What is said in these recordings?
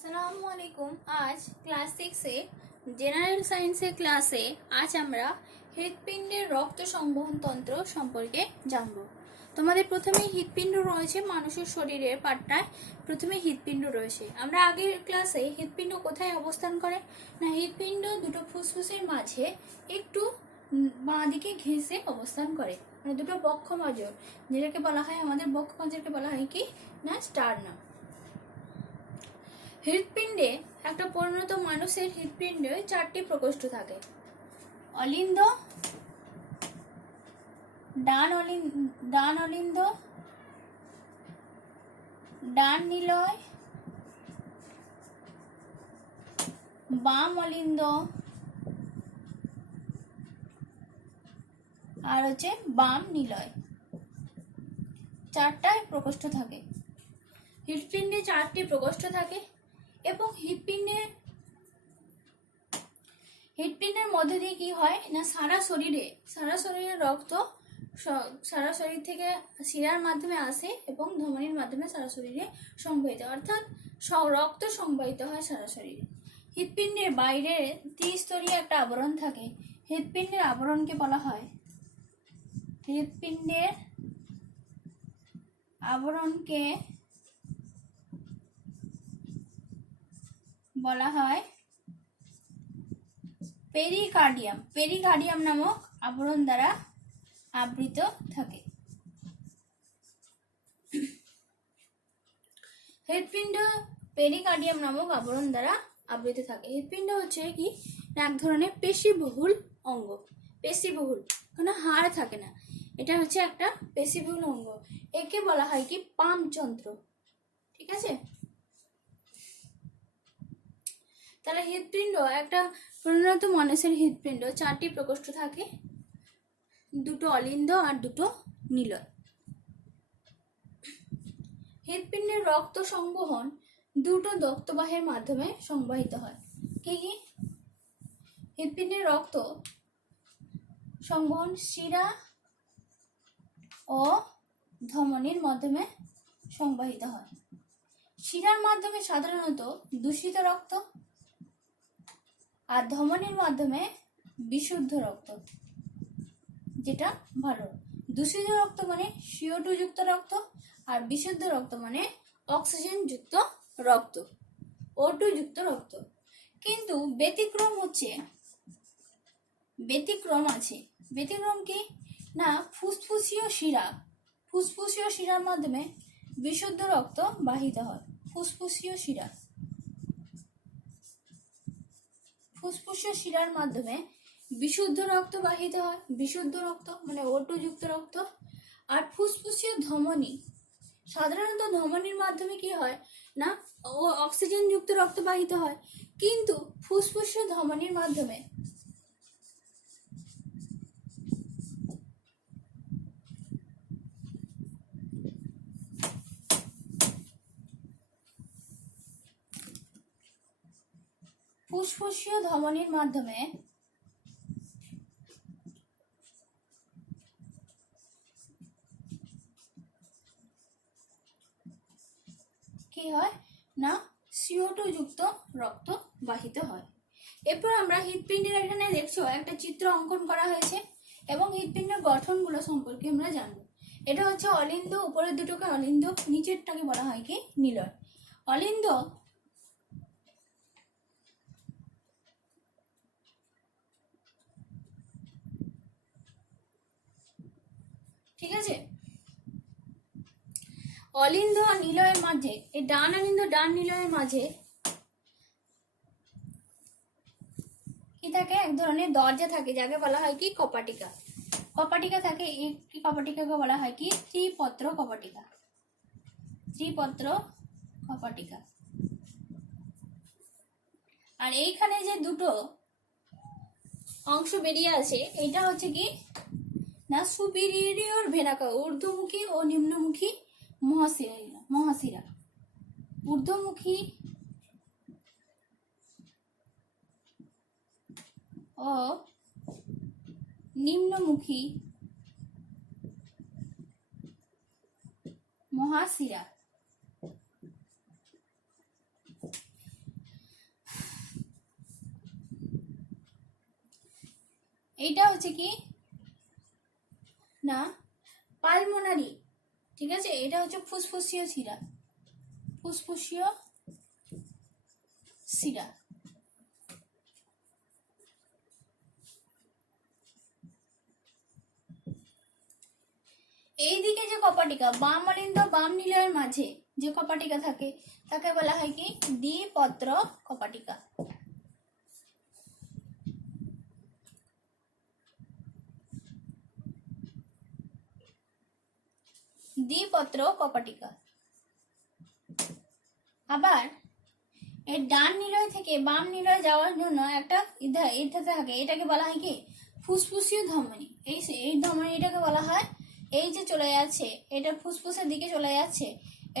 আসসালামু আলাইকুম। আজ ক্লাস 6 জেনারেল সায়েন্সের ক্লাসে আজ আমরা হৃৎপিণ্ডের রক্ত সংবহন তন্ত্র সম্পর্কে জানব। তোমাদের প্রথমে হৃৎপিণ্ড রয়েছে মানুষের শরীরের পাট্টায়, প্রথমে হৃৎপিণ্ড রয়েছে। আমরা আগের ক্লাসে হৃৎপিণ্ড কোথায় অবস্থান করে না, হৃৎপিণ্ড দুটো ফুসফুসের মাঝে একটু বাঁ দিকে ঘেঁষে অবস্থান করে, মানে দুটো বক্ষমজ্জর, যেটাকে বলা হয় আমাদের বক্ষমজ্জরকে বলা হয় কি না স্টার্নাম। হৃৎপিণ্ডে একটা পরিণত মানুষের হৃৎপিণ্ডে 4টি প্রকোষ্ঠ থাকে। অলিন্দ, ডান অলিন্দ, ডান নিলয়, বাম অলিন্দ আর হচ্ছে বাম নিলয়। 4টায় প্রকোষ্ঠ থাকে। হৃৎপিণ্ডে 4টি প্রকোষ্ঠ থাকে এবং হৃৎপিণ্ডের মধ্যে দিয়ে কি হয় না, সারা শরীরে রক্ত সারা শরীর থেকে শিরার মাধ্যমে আসে এবং ধমনীর মাধ্যমে সারা শরীরে সংবহিত, অর্থাৎ রক্ত সংবহিত হয় সারা শরীরে। হৃৎপিণ্ডের বাইরে ত্রিস্তরীয় একটা আবরণ থাকে। হৃৎপিণ্ডের আবরণকে বলা হয় পেরিকার্ডিয়াম। পেরিকার্ডিয়াম নামক আবরণ দ্বারা আবৃত থাকে। হৃৎপিণ্ড পেরিকার্ডিয়াম নামক আবরণ দ্বারা আবৃত থাকে। হৃৎপিণ্ড হচ্ছে কি এক ধরনের পেশিবহুল অঙ্গ। পেশিবহুল, কোনো হাড় থাকে না, এটা হচ্ছে একটা পেশিবহুল অঙ্গ। একে বলা হয় কি পাম্প যন্ত্র। ঠিক আছে, তাহলে হৃৎপিণ্ড একটা পরিণত মানুষের হৃৎপিণ্ড 4টি প্রকোষ্ঠ থাকে, দুটো অলিন্দ আর দুটো নিলয়। হৃৎপিণ্ডের রক্ত সংবহন দুটো রক্তবাহের মাধ্যমে সংবহিত হয়। কি কি? হৃৎপিণ্ডের রক্ত সংবহন শিরা ও ধমনীর মাধ্যমে সংবহিত হয়। শিরার মাধ্যমে সাধারণত দূষিত রক্ত আর ধমনীর মাধ্যমে বিশুদ্ধ রক্ত, যেটা ভালো। দূষিত রক্ত মানে CO2 যুক্ত রক্ত আর বিশুদ্ধ রক্ত মানে অক্সিজেন যুক্ত রক্ত, O2 যুক্ত রক্ত। কিন্তু ব্যতিক্রম আছে। ব্যতিক্রম কি না, ফুসফুসীয় শিরার মাধ্যমে বিশুদ্ধ রক্ত বাহিত হয়। ফুসফুসীয় শিরার মাধ্যমে বিশুদ্ধ রক্ত বাহিত হয়। বিশুদ্ধ রক্ত মানে O2 যুক্ত রক্ত। আর ফুসফুসীয় ধমনী, সাধারণত ধমনীর মাধ্যমে কি হয় না অক্সিজেন যুক্ত রক্ত বাহিত হয়, কিন্তু ফুসফুসীয় ধমনীর মাধ্যমে কি হয় না CO2 যুক্ত রক্ত বাহিত হয়। এরপর আমরা হৃৎপিণ্ডের এখানে দেখছো একটা চিত্র অঙ্কন করা হয়েছে এবং হৃৎপিণ্ডের গঠনগুলো সম্পর্কে আমরা জানবো। এটা হচ্ছে অলিন্দ, উপরের দুটোকে অলিন্দ, নিচেরটাকে বলা হয় কি নিলয়। অলিন্দ ঠিক আছে, অলিন্দ আর নিলয়ের মাঝে, এই ডান অলিন্দ ডান নিলয়ের মাঝে কি থাকে, এক ধরনের দরজা থাকে যাকে বলা হয় কি কপাটিকা। কপাটিকা থাকে, এই কপাটিকাকে বলা হয় কি ত্রিপত্র কপাটিকা। আর এইখানে যে দুটো অংশ বেরিয়ে আছে, এটা হচ্ছে কি না সুপিরিয়র ভেনাকা, ঊর্ধ্বমুখী ও নিম্নমুখী মহাশিরা। ঊর্ধ্বমুখী ও নিম্নমুখী মহাশিরা। এইটা হচ্ছে কি না পালমোনারি, ঠিক আছে। এটা হচ্ছে ফুসফুসীয় শিরা, ফুসফুসীয় শিরা। এইদিকে যে কপাটিকা বাম অলিন্দ বাম নিলয়ের মাঝে যে কপাটিকা থাকে তাকে বলা হয় কি দ্বিপত্র কপাটিকা। দ্বিপত্র কপাটিকা। আবার এর ডান নিলয় থেকে বাম নিলয় যাওয়ার জন্য একটা এটা থাকে, এটাকে বলা হয় কি ফুসফুসীয় ধমনী। এই ধমনী এটাকে বলা হয়, এই যে চলে যাচ্ছে এটা ফুসফুসের দিকে চলে যাচ্ছে,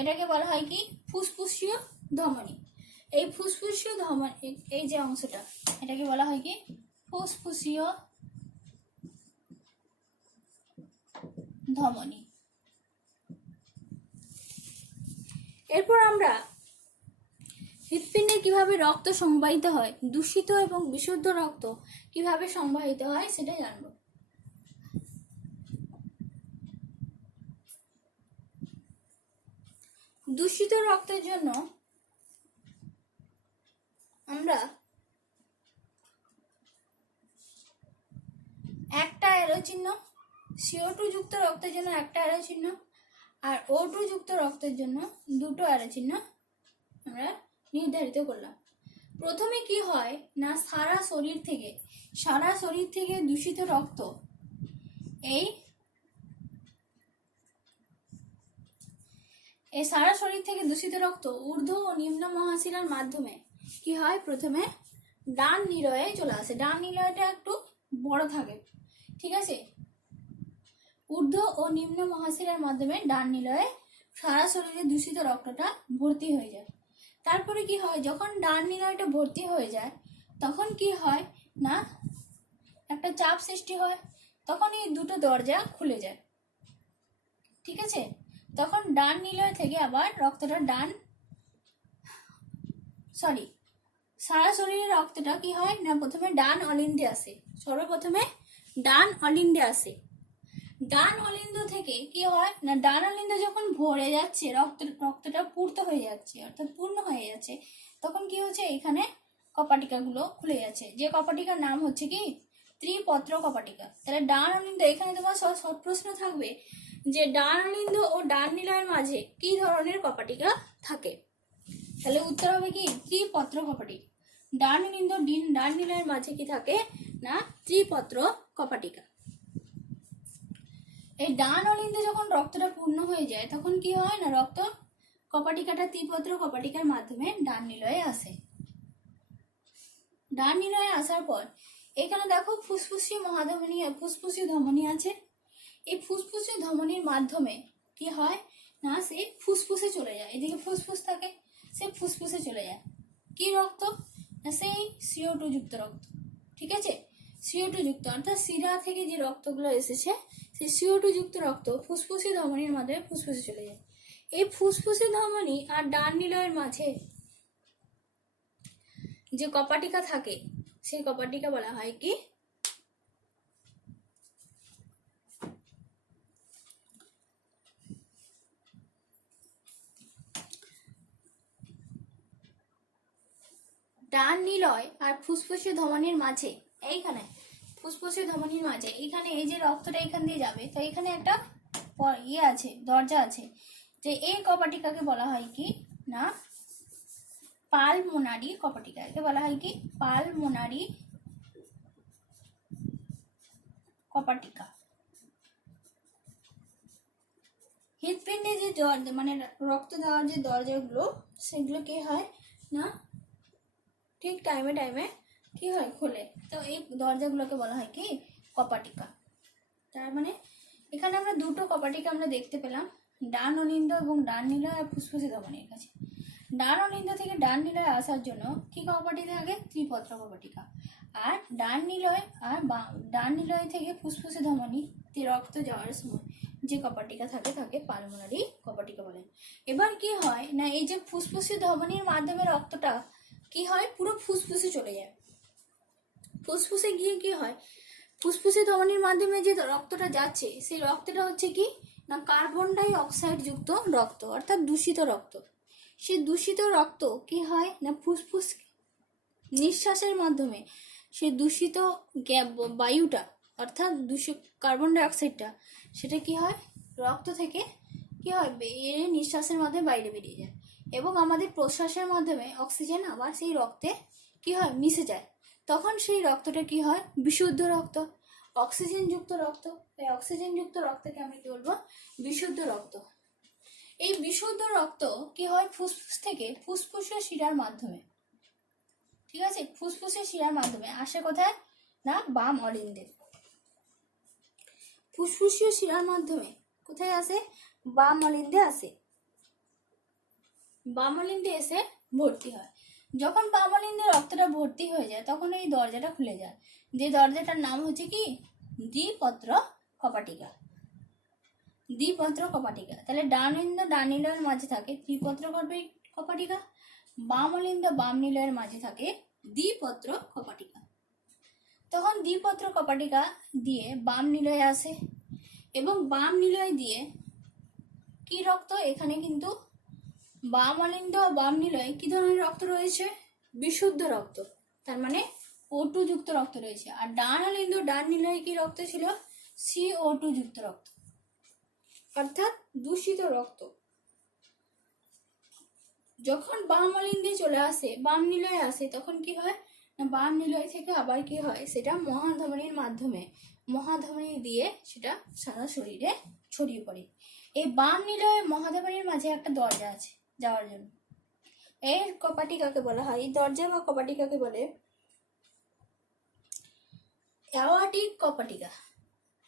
এটাকে বলা হয় কি ফুসফুসীয় ধমনী। এই ফুসফুসীয় ধমনী, এই যে অংশটা, এটাকে বলা হয় কি ফুসফুসীয় ধমনী। এরপর আমরা হৃৎপিণ্ডে কিভাবে রক্ত সংবাহিত হয়, দূষিত এবং বিশুদ্ধ রক্ত কিভাবে সংবাহিত হয় সেটা জানবো। দূষিত রক্তের জন্য আমরা একটা অ্যারো চিহ্ন, CO2 যুক্ত রক্তের জন্য একটা অ্যারো চিহ্ন, আর O2 যুক্ত রক্তের জন্য দুটো অ্যারো চিহ্ন আমরা নির্ধারিত করলাম। প্রথমে কি হয় না সারা শরীর থেকে দূষিত রক্ত এই সারা শরীর থেকে দূষিত রক্ত ঊর্ধ্ব ও নিম্ন মহাশিরার মাধ্যমে কি হয়, প্রথমে ডান নিলয়ে চলে আসে। ডান নিলয়টা একটু বড় থাকে, ঠিক আছে। ঊর্ধ্ব ও নিম্ন মহাশিরার মাধ্যমে ডান নিলয়ে সারা শরীরে দূষিত রক্তটা ভর্তি হয়ে যায়। তারপরে কি হয়, যখন ডান নিলয়টা ভর্তি হয়ে যায় তখন কি হয় না একটা চাপ সৃষ্টি হয়, তখন এই দুটো দরজা খুলে যায়, ঠিক আছে। তখন ডান নিলয় থেকে আবার রক্তটা সারা শরীরের রক্তটা কি হয় না প্রথমে ডান অলিন্দে আসে, সর্বপ্রথমে ডান অলিন্দে আসে। ডান অলিন্দ থেকে কি হয় না ডান অলিন্দ যখন ভরে যাচ্ছে, রক্তটা পূর্ত হয়ে যাচ্ছে অর্থাৎ পূর্ণ হয়ে যাচ্ছে, তখন কি হচ্ছে এখানে কপাটিকাগুলো খুলে যাচ্ছে, যে কপাটিকার নাম হচ্ছে কি ত্রিপত্র কপাটিকা। তাহলে ডান অলিন্দ, এখানে তোমার সব প্রশ্ন থাকবে যে ডান অলিন্দ ও ডান নিলয়ের মাঝে কি ধরনের কপাটিকা থাকে, তাহলে উত্তর হবে কি ত্রিপত্র কপাটিকা। ডান অলিন্দ ডান নিলয়ের মাঝে কি থাকে না ত্রিপত্র কপাটিকা। এই ডান অলিন্দে যখন রক্তটা পূর্ণ হয়ে যায় তখন কি হয় না রক্ত কপাটিকাটা ত্রিপত্র কপাটিকার মাধ্যমে ডান নিলয়ে আসে। ডান নিলয়ে আসার পর এখানে দেখো ফুসফুসীয় ধমনী আছে। এই ফুসফুসীয় ধমনীর মাধ্যমে কি হয় না সে ফুসফুসে চলে যায়, এদিকে ফুসফুস থাকে, সে ফুসফুসে চলে যায় কি রক্ত না সেই CO2 যুক্ত রক্ত, ঠিক আছে। CO2 যুক্ত অর্থাৎ শিরা থেকে যে রক্তগুলো এসেছে সেই CO2 যুক্ত রক্ত ফুসফুসীয় ধমনীর মাধ্যমে ফুসফুসে চলে যায়। এই ফুসফুসীয় ধমনী আর ডান নিলয়ের মাঝে যে কপাটিকা থাকে সেই কপাটিকা বলা হয় কি ডান নিলয় আর ফুসফুসীয় ধমনীর মাঝে, এইখানে ফুসফুসীয় ধমনীর মাঝে এইখানে এই যে রক্তটা এখান দিয়ে যাবে, তো এখানে একটা আছে, দরজা আছে, যে এই কপাটিকাকে বলা হয় কি না পালমোনারি কপাটিকা। একে বলা হয় কি পালমোনারি কপাটিকা। হৃৎপিণ্ডে যে মানে রক্ত দেওয়ার যে দরজাগুলো সেগুলো কি হয় না ঠিক টাইমে কি হয় খোলে, তো এই দরজাগুলোকে বলা হয় কি কপাটিকা। তার মানে এখানে আমরা দুটো কপাটিকা আমরা দেখতে পেলাম, ডান অলিন্দ এবং ডান নিলয় আর ফুসফুসীয় ধমনীর কাছে। ডান অলিন্দ থেকে ডান নিলয় আসার জন্য কি কপাটিকা থাকে ত্রিপত্র কপাটিকা, আর ডান নিলয় থেকে ফুসফুসীয় ধমনী রক্ত যাওয়ার সময় যে কপাটিকা থাকে তাকে পালমোনারি কপাটিকা বলেন। এবার কি হয় না এই যে ফুসফুসীয় ধমনীর মাধ্যমে রক্তটা কি হয় পুরো ফুসফুসে চলে যায়, ফুসফুসে গিয়ে কি হয় ফুসফুসে ধমনির মাধ্যমে যে রক্তটা যাচ্ছে সেই রক্তটা হচ্ছে কি না কার্বন ডাই অক্সাইড যুক্ত রক্ত, অর্থাৎ দূষিত রক্ত। সেই দূষিত রক্ত কি হয় না ফুসফুস নিঃশ্বাসের মাধ্যমে সেই দূষিত বায়ুটা অর্থাৎ দূষিত কার্বন ডাই অক্সাইডটা সেটা কি হয় রক্ত থেকে কি হয় বেরিয়ে নিঃশ্বাসের মাধ্যমে বাইরে বেরিয়ে যায়, এবং আমাদের প্রশ্বাসের মাধ্যমে অক্সিজেন আবার সেই রক্তে কি হয় মিশে যায়। তখন সেই রক্তটা কি হয় বিশুদ্ধ রক্ত, অক্সিজেন যুক্ত রক্ত। এই অক্সিজেন যুক্ত রক্তকে আমরা কি বলবো বিশুদ্ধ রক্ত। এই বিশুদ্ধ রক্ত কি হয় ফুসফুস থেকে ফুসফুসীয় শিরার মাধ্যমে, ঠিক আছে, ফুসফুসের শিরার মাধ্যমে আসে কোথায় না বাম অলিন্দে। ফুসফুসীয় শিরার মাধ্যমে কোথায় আসে বাম অলিন্দে আসে, বাম অলিন্দে এসে ভর্তি হয়। যখন বাম অলিন্দে রক্তটা ভর্তি হয়ে যায় তখন এই দরজাটা খুলে যায়, যে দরজাটার নাম হচ্ছে কি দ্বিপত্র কপাটিকা। দ্বিপত্র কপাটিকা। তাহলে ডান অলিন্দ ডান নিলয়ের মাঝে থাকে ত্রিপত্র কপাটিকা, বাম অলিন্দ বাম নিলয়ের মাঝে থাকে দ্বিপত্র কপাটিকা। তখন দ্বিপত্র কপাটিকা দিয়ে বাম নিলয়ে আসে, এবং বাম নিলয় দিয়ে কি রক্ত এখানে কিন্তু বাম অলিন্দ বাম নিলয়ে কি ধরনের রক্ত রয়েছে বিশুদ্ধ রক্ত, তার মানে O2 যুক্ত রক্ত রয়েছে। আর ডান অলিন্দ ডান নিলয়ে কি রক্ত ছিল CO2 যুক্ত রক্ত, অর্থাৎ দূষিত রক্ত। যখন বাম অলিন্দে চলে আসে বাম নিলয়ে আসে তখন কি হয় না বাম নিলয় থেকে আবার কি হয় সেটা মহাধমনীর মাধ্যমে মহাধমনী দিয়ে সেটা সারা শরীরে ছড়িয়ে পড়ে। এই বাম নিলয়ে মহাধমনীর মাঝে একটা দরজা আছে যাওয়ার জন্য, এর কপাটিকাকে বলা হয়, এই দরজা বা কপাটিকাকে বলে অ্যাওয়ার্টিক কপাটিকা।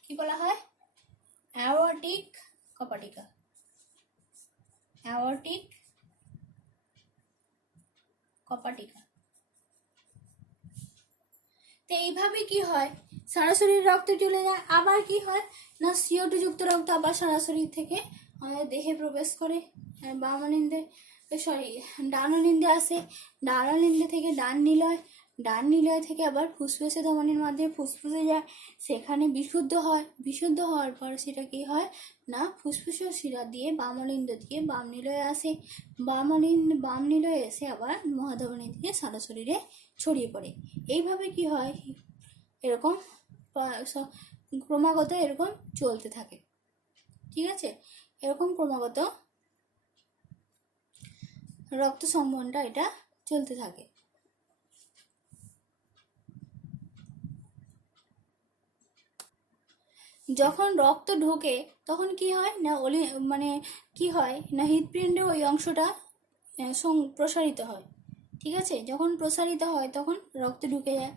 কি বলা হয় অ্যাওয়ার্টিক কপাটিকা, অ্যাওয়ার্টিক কপাটিকা। তো এইভাবে কি হয় সারা শরীর রক্ত চলে যায়, আবার কি হয় না CO2 যুক্ত রক্ত আবার সারা শরীর থেকে আমাদের দেহে প্রবেশ করে বাম অলিন্দে সরি ডান অলিন্দে আসে, ডান অলিন্দে থেকে ডান নিলয়, ডান নিলয় থেকে আবার ফুসফুসে ধমনির মাধ্যমে ফুসফুসে যায়, সেখানে বিশুদ্ধ হয়, বিশুদ্ধ হওয়ার পর সেটা কি হয় না ফুসফুসের শিরা দিয়ে বাম অলিন্দ দিয়ে বাম নিলয়ে আসে, বাম নিলয়ে এসে আবার মহাধমনী দিয়ে সারা শরীরে ছড়িয়ে পড়ে। এইভাবে কি হয় এরকম ক্রমাগত এরকম চলতে থাকে, ঠিক আছে, এরকম ক্রমাগত রক্ত সংবহনটা এটা চলতে থাকে। যখন রক্ত ঢোকে তখন কি হয় না মানে কি হয় না হৃৎপিণ্ডের ওই অংশটা প্রসারিত হয়, ঠিক আছে, যখন প্রসারিত হয় তখন রক্ত ঢুকে যায়,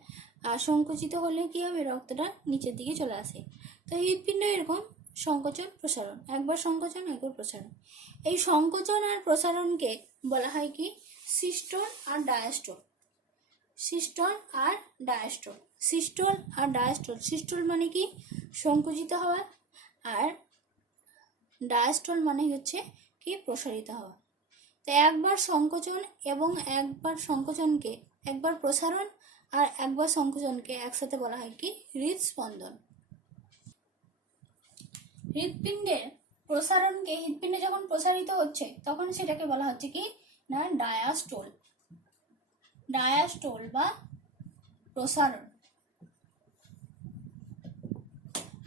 আর সংকুচিত হলে কি হবে রক্তটা নিচের দিকে চলে আসে। তো হৃৎপিণ্ড এরকম সংকোচন প্রসারণ, একবার সংকোচন একবার প্রসারণ। এই সংকোচন আর প্রসারণকে বলা হয় কি সিস্টোল আর ডায়াস্টোল। সিস্টোল আর ডায়াস্টোল, সিস্টোল আর ডায়াস্টোল। সিস্টোল মানে কি সংকুচিত হওয়া, আর ডায়াস্টোল মানে হচ্ছে কি প্রসারিত হওয়া। তো একবার সংকোচন এবং একবার সংকোচনকে, একবার প্রসারণ আর একবার সংকোচনকে একসাথে বলা হয় কি হৃদস্পন্দন। হৃৎপিণ্ডের প্রসারণকে, হৃৎপিণ্ডে যখন প্রসারিত হচ্ছে তখন সেটাকে বলা হচ্ছে কি না ডায়াস্টোল, ডায়াস্টোল বা প্রসারণ।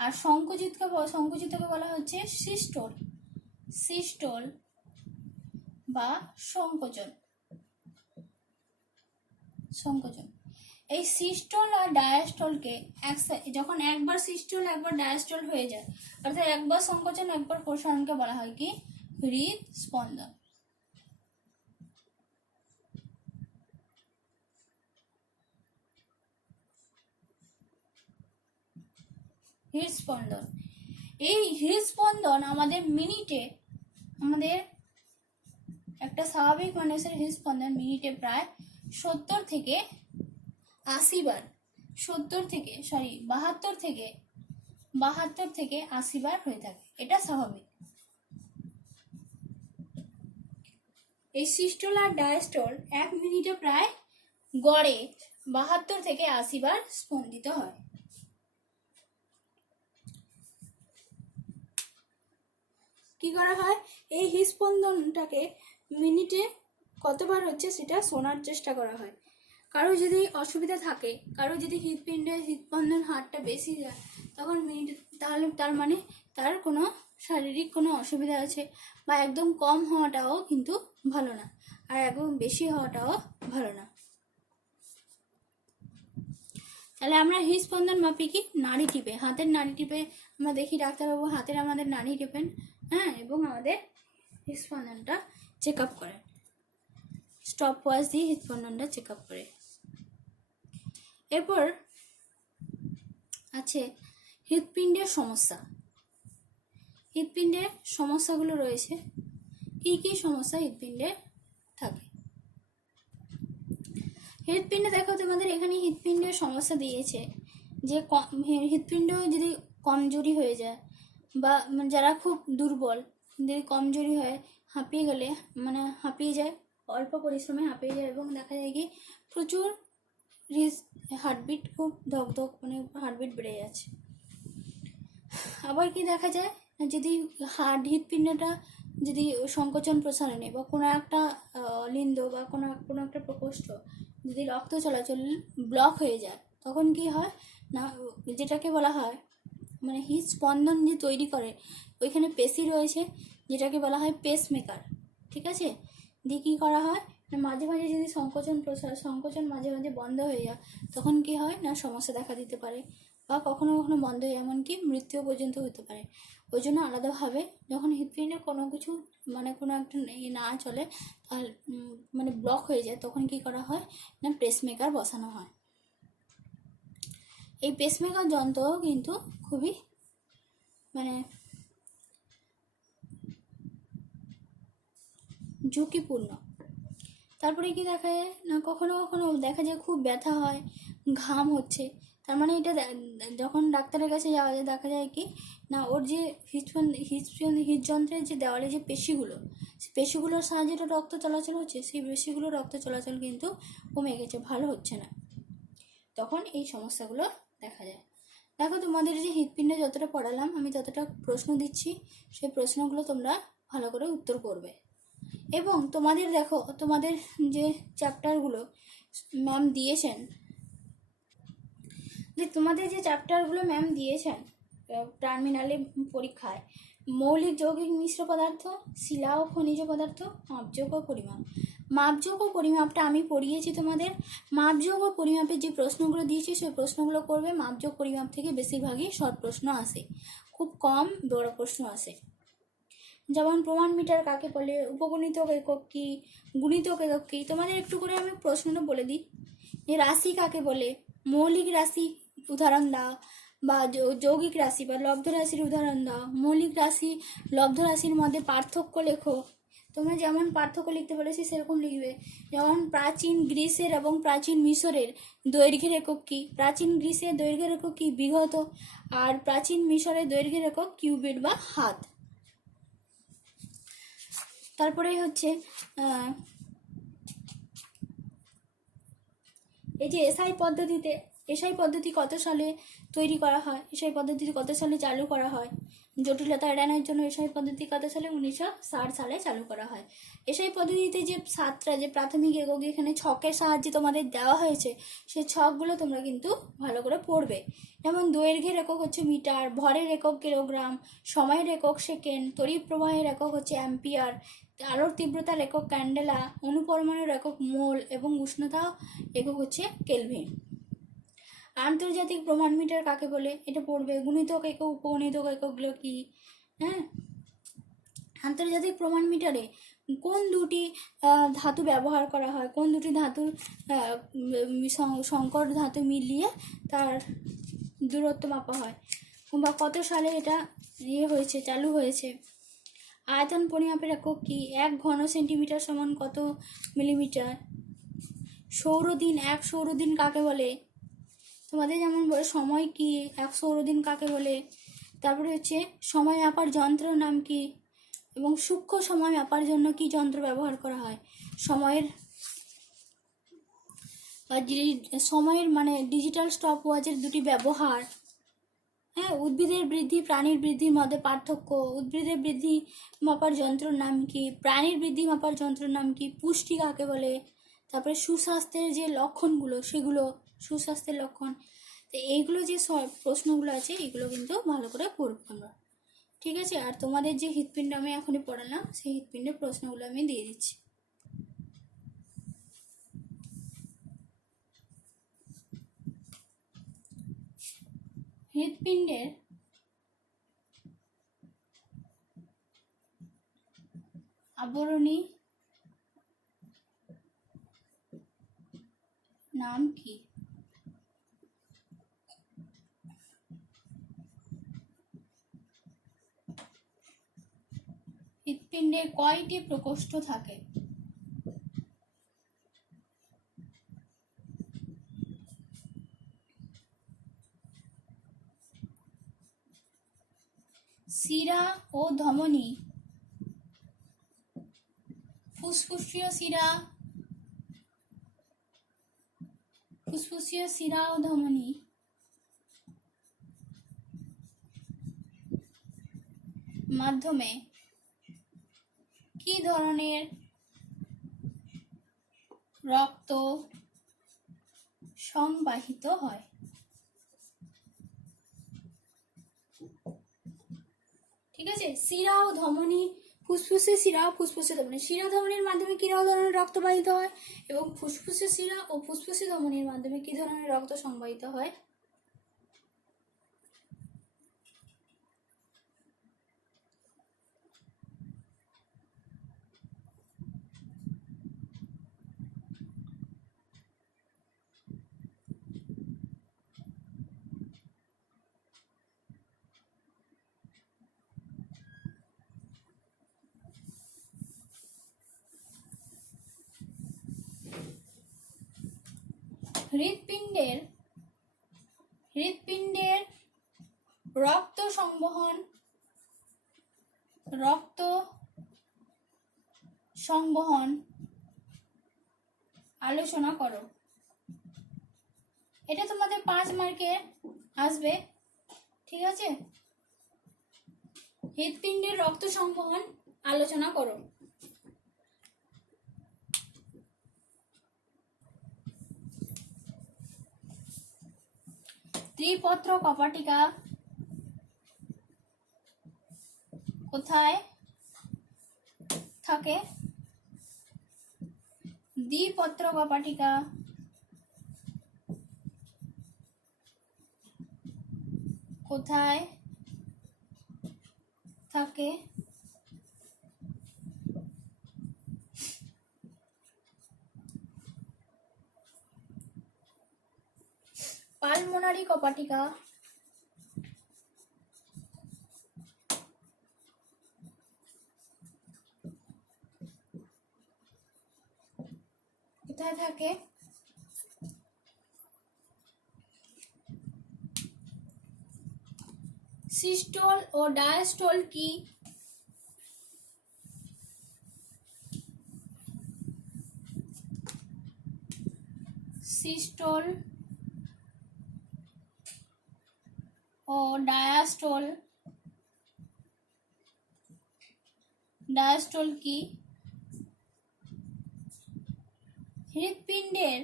আর সংকুচিতকে বলা হচ্ছে সিস্টোল, সিস্টোল বা সংকোচন, সংকোচন। এই সিস্টোল আর ডায়াস্টোলকে যখন একবার সিস্টোল একবার ডায়াস্টোল হয়ে যায়, অর্থাৎ একবার সংকোচন একবার প্রসারণকে বলা হয় কি হৃদস্পন্দন। হৃদস্পন্দন, এই হৃদস্পন্দন আমাদের মিনিটে, আমাদের একটা স্বাভাবিক মানুষের হৃদস্পন্দন মিনিটে প্রায় 70 থেকে 80 বার, 72 থেকে 80 বার হয়ে থাকে, এটা স্বাভাবিক। এই সিস্টোল আর ডায়াস্টোল 1 মিনিটে প্রায় গড়ে 72 থেকে 80 বার স্পন্দিত হয়। কি করা হয়, এই হৃদস্পন্দনটাকে মিনিটে কতবার হচ্ছে সেটা শোনার চেষ্টা করা হয়। কারো যদি অসুবিধা থাকে, কারো যদি হৃদস্পন্দন হারটা বেশি যায়, তখন তাহলে তার মানে তার কোনো শারীরিক কোনো অসুবিধা আছে, বা একদম কম হওয়াটাও কিন্তু ভালো না, আর একদম বেশি হওয়াটাও ভালো না। তাহলে আমরা হৃদস্পন্দন মাপি কি, নাড়ি টিপে, হাতের নাড়ি টিপে আমরা দেখি ডাক্তারবাবু হাতের আমাদের নাড়ি টিপেন, হ্যাঁ, এবং আমাদের হৃদস্পন্দনটা চেক আপ করেন, স্টপ ওয়াচ দিয়ে হৃদস্পন্দনটা চেক আপ করে। এরপর আছে হৃৎপিণ্ডের সমস্যা। হৃৎপিণ্ডের সমস্যাগুলো রয়েছে, কি কি সমস্যা হৃৎপিণ্ডে থাকে। হৃৎপিণ্ডে দেখো তোমাদের এখানে হৃৎপিণ্ডের সমস্যা দিয়েছে যে হৃৎপিণ্ড যদি কমজোরি হয়ে যায়, বা যারা খুব দুর্বল, যদি কমজোরি হয়, হাঁপিয়ে গেলে, মানে হাঁপিয়ে যায়, অল্প পরিশ্রমে হাঁপিয়ে যায়, এবং দেখা যায় কি প্রচুর হার্টবিট খুব ধক মানে হার্টবিট বেড়ে যাচ্ছে। আবার কি দেখা যায়, যদি হৃৎপিণ্ডটা যদি সংকোচন প্রসারণে বা কোনো একটা লিন্দ বা কোনো একটা প্রকোষ্ঠ যদি রক্ত চলাচল ব্লক হয়ে যায়, তখন কি হয় না, যেটাকে বলা হয় মানে হৃদস্পন্দন যে তৈরি করে ওইখানে পেশি রয়েছে, যেটাকে বলা হয় পেসমেকার, ঠিক আছে। দিয়ে কী করা হয় না, মাঝে মাঝে যদি সংকোচন মাঝে মাঝে বন্ধ হয়ে যায়, তখন কি হয় না, সমস্যা দেখা দিতে পারে, বা কখনো কখনো বন্ধ হয়ে এমনকি মৃত্যু পর্যন্ত হতে পারে। ওই জন্য আলাদাভাবে যখন হৃৎপিণ্ডে কোনো কিছু মানে কোনো একটা না চলে, তাহলে মানে ব্লক হয়ে যায়, তখন কি করা হয় না, পেসমেকার বসানো হয়। এই পেসমেকার যন্ত্র কিন্তু খুবই মানে ঝুঁকিপূর্ণ। তারপরে কি দেখা যায় না, কখনো কখনো দেখা যায় খুব ব্যথা হয়, ঘাম হচ্ছে, তার মানে এটা যখন ডাক্তারের কাছে যাওয়া যায়, দেখা যায় কি না, ওর যে হৃদযন্ত্রের যে দেওয়ালে যে পেশিগুলো, সেই পেশিগুলোর সাহায্যে রক্ত চলাচল হচ্ছে, সেই পেশিগুলোর রক্ত চলাচল কিন্তু কমে গেছে, ভালো হচ্ছে না, তখন এই সমস্যাগুলো দেখা যায়। দেখো তোমাদের যে হৃৎপিণ্ডে যতটা পড়ালাম, আমি ততটা প্রশ্ন দিচ্ছি, সেই প্রশ্নগুলো তোমরা ভালো করে উত্তর করবে। এবং তোমাদের দেখো, তোমাদের যে চ্যাপ্টারগুলো ম্যাম দিয়েছেন, টার্মিনালে পরীক্ষায়, মৌলিক যৌগিক মিশ্র পদার্থ, শিলা ও খনিজ পদার্থ, মাপযোগ ও পরিমাপ। মাপযোগ ও পরিমাপটা আমি পড়িয়েছি তোমাদের। মাপযোগ ও পরিমাপের যে প্রশ্নগুলো দিয়েছি সেই প্রশ্নগুলো করবে। মাপযোগ পরিমাপ থেকে বেশিরভাগই শর্ট প্রশ্ন আসে, খুব কম বড় প্রশ্ন আসে। যেমন প্রমাণ মিটার কাকে বলে, উপগুণিতক একক কী, গুণিতক একক কী, তোমাদের একটু করে আমি প্রশ্নটা বলে দিই। যে রাশি কাকে বলে, মৌলিক রাশি উদাহরণ দাও, বা যৌগিক রাশি বা লব্ধ রাশির উদাহরণ দাও। মৌলিক রাশি লব্ধ রাশির মধ্যে পার্থক্য লেখো। তোমরা যেমন পার্থক্য লিখতে বলেছি সেরকম লিখবে। যেমন প্রাচীন গ্রিসের এবং প্রাচীন মিশরের দৈর্ঘ্যের একক কী, প্রাচীন গ্রিসের দৈর্ঘ্যের একক কী, বিঘত, আর প্রাচীন মিশরের দৈর্ঘ্যের একক কিউবিট বা হাত। তারপরে হচ্ছে এই যে এসআই পদ্ধতি কত সালে তৈরি করা হয়, এসআই পদ্ধতি কত সালে চালু করা হয়, জটিলতা এড়ানোর জন্য এসআই পদ্ধতি কত সালে, 1960 সালে চালু করা হয়। এসআই পদ্ধতিতে যে 7টা যে প্রাথমিক একক এখানে ছকের সাহায্যে তোমাদের দেওয়া হয়েছে, সেই ছকগুলো তোমরা কিন্তু ভালো করে পড়বে। যেমন দৈর্ঘ্যের একক হচ্ছে মিটার, ভরের একক কিলোগ্রাম, সময়ের একক সেকেন্ড, তড়িৎ প্রবাহের একক হচ্ছে অ্যাম্পিয়ার, আলোর তীব্রতার একক ক্যান্ডেলা, অনুপরমাণুর একক মোল, এবং উষ্ণতা একক হচ্ছে কেলভিন। আন্তর্জাতিক প্রমাণ মিটার কাকে বলে এটা পড়বে। গুণিতক একক, উপগণিতক এককগুলো কি, হ্যাঁ। আন্তর্জাতিক প্রমাণ মিটারে কোন দুটি ধাতু ব্যবহার করা হয়, কোন দুটি ধাতুর সংকর ধাতু মিলিয়ে তার দূরত্ব মাপা হয়, বা কত সালে এটা চালু হয়েছে। আয়তন পরিমাপের একক কি, 1 ঘন সেন্টিমিটার সমান কত মিলিমিটার। সৌরদিন, 1 সৌরদিন কাকে বলে, তোমাদের যেমন বলে সময় কি, 1 সৌরদিন কাকে বলে। তারপরে হচ্ছে সময় মাপার যন্ত্রের নাম কি, এবং সূক্ষ্ম সময় মাপার জন্য কি যন্ত্র ব্যবহার করা হয়। সময়ের মানে ডিজিটাল স্টপ ওয়াচের দুটি ব্যবহার, হ্যাঁ। উদ্ভিদের বৃদ্ধি প্রাণীর বৃদ্ধির মধ্যে পার্থক্য, উদ্ভিদের বৃদ্ধি মাপার যন্ত্রের নাম কি, প্রাণীর বৃদ্ধি মাপার যন্ত্রের নাম কি, পুষ্টি কাকে বলে, তারপরে সুস্বাস্থ্যের যে লক্ষণগুলো সেগুলো, সুস্বাস্থ্যের লক্ষণ। তো এইগুলো যে প্রশ্নগুলো আছে এগুলো কিন্তু ভালো করে পড়বো আমরা, ঠিক আছে। আর তোমাদের যে হৃৎপিণ্ড আমি এখনই পড়ালাম সেই হৃৎপিণ্ডের প্রশ্নগুলো আমি দিয়ে দিচ্ছি। হৃৎপিণ্ডের আবরণী নাম কি? হৃৎপিণ্ডে কয়টি প্রকোষ্ঠ থাকে? শিরা ও ধমনী, ফুসফুসীয় শিরা ও ধমনী মাধ্যমে কি ধরনের রক্ত সংবাহিত হয়? ঠিক আছে, শিরা ও ধমনী, ফুসফুসের শিরা ও ফুসফুসের ধমনী, শিরা ধমনীর মাধ্যমে কি ধরনের রক্ত বাহিত হয় এবং ফুসফুসের শিরা ও ফুসফুসের ধমনীর মাধ্যমে কি ধরনের রক্ত সংবাহিত হয়? হৃৎপিণ্ডের রক্ত সংবহন আলোচনা করো। এটা তোমাদের 5 মার্কে আসবে, ঠিক আছে। হৃৎপিণ্ডের রক্ত সংবহন আলোচনা করো। ত্রিপত্র কপাটিকা কোথায় থাকে? দ্বিপত্র কপাটিকা কোথায় থাকে? পালমোনারি কপাটিকা কোথায় থাকে? সিস্টোল ও ডায়াস্টোল কি? সিস্টোল ও ডায়াস্টোল কি? হৃৎপিণ্ডের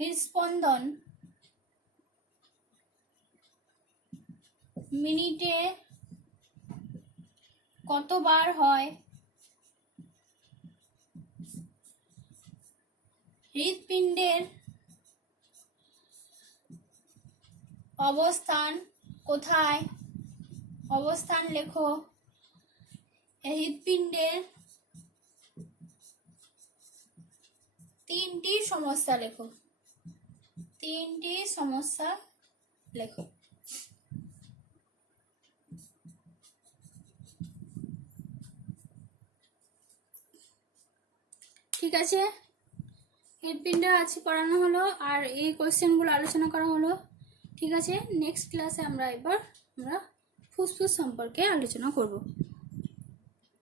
হৃদস্পন্দন মিনিটে কতবার হয়? হৃৎপিণ্ডের অবস্থান কোথায়? অবস্থান লেখো। হৃৎপিণ্ডের 3টি সমস্যা লেখো। 3টি সমস্যা লেখো। ঠিক আছে, হৃৎপিণ্ড আজকে পড়ানো হলো আর এই কোশ্চেনগুলো আলোচনা করা হলো, ঠিক আছে। নেক্সট ক্লাসে আমরা ফুসফুস সম্পর্কে আলোচনা করব।